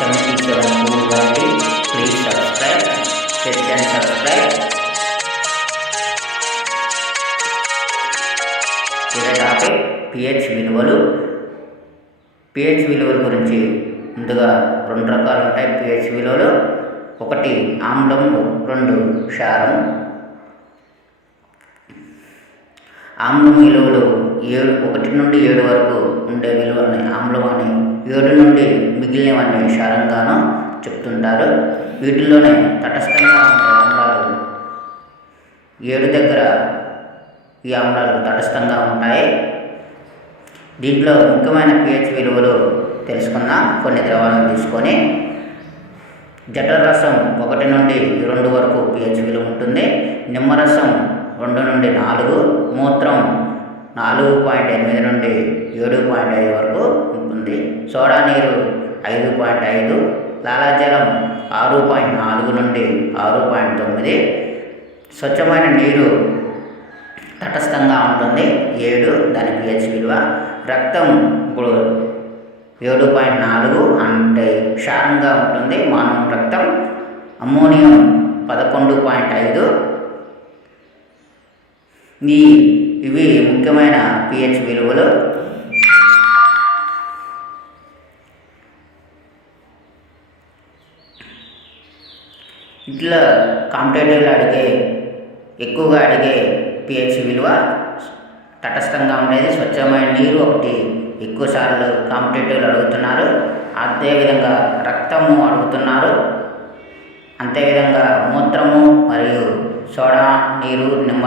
77 Cool Variety. Please subscribe, click and subscribe. Today topic pH విలువలు. pH విలువల గురించి ముందుగా రెండు రకాలు ఉంటాయి. pH విలువలు ఒకటి ఆమ్లం, రెండు క్షారం. ఆమ్లం విలువలు 1 నుండి 7 వరకు ఉండే విలువలని ఆమ్లం అని, 7 నుండి మిగిలినవన్నీ క్షారంగాను చెప్తుంటారు. వీటిల్లోనే తటస్థంగా ఉండే ఆమ్లాలు 7 దగ్గర ఈ ఆమ్లాలు తటస్థంగా ఉంటాయి. దీంట్లో ముఖ్యమైన pH విలువలు తెలుసుకుందాం. కొన్ని ద్రవాలను తీసుకొని జఠరరసం 1 నుండి 2 వరకు pH విలువ ఉంటుంది. నిమ్మరసం 2 నుండి 4, మూత్రం 4.8 నుండి 7.5 వరకు ఉంటుంది. సోడా నీరు 5.5, లాలాజలం 6.4 నుండి 6.9. స్వచ్ఛమైన నీరు తటస్థంగా ఉంటుంది 7, దాని pH విలువ. రక్తం ఇప్పుడు 7.4 అంటే క్షారంగా ఉంటుంది, మానవ రక్తం. అమ్మోనియం 11.5. ఇవి ముఖ్యమైన pH విలువలు. ఇట్లా కాంపిటేటివ్లో ఎక్కువగా అడిగే pH విలువ తటస్థంగా ఉండేది. స్వచ్ఛమైన నీరు ఒకటి ఎక్కువసార్లు కాంపిటేటివ్లు అడుగుతున్నారు. అదేవిధంగా రక్తము అడుగుతున్నారు. అంతేవిధంగా మూత్రము మరియు సోడా నీరు, నిమ్మ